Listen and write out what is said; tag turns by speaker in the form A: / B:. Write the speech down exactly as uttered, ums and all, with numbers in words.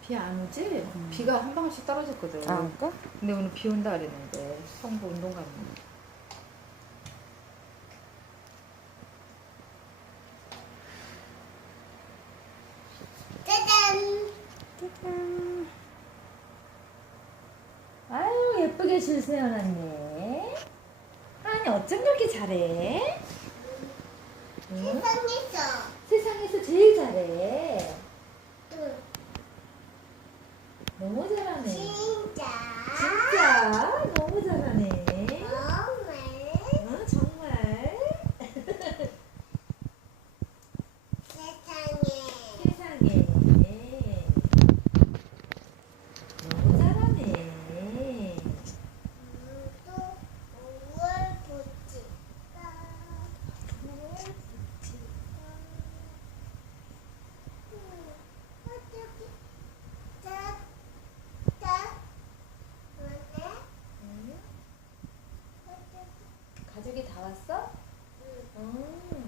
A: 비 안 오지?
B: 음.
A: 비가 한 방울씩 떨어졌거든.
B: 아, 그럴까?
A: 근데 오늘 비 온다 그랬는데 성부 운동 갔는데.
C: 짜잔!
B: 짜잔.
A: 아유 예쁘게 줄 세워놨네. 아니 어쩜 그렇게 잘해? 응?
C: 세상에서
A: 세상에서 제일 잘해.
C: 응.
A: 너무 잘하네.
C: 진짜
A: 진짜 너무 잘하네.
C: 정말
A: 어, 정말.
C: 세상에
A: 세상에. 너무 잘하네.
C: 음, 또 오월 보지가 오월 보지가 음, 어떻게 따따 뭐네?
A: 응?
C: 어떻게
A: 가족이 다 왔어?
C: 응.
A: 응.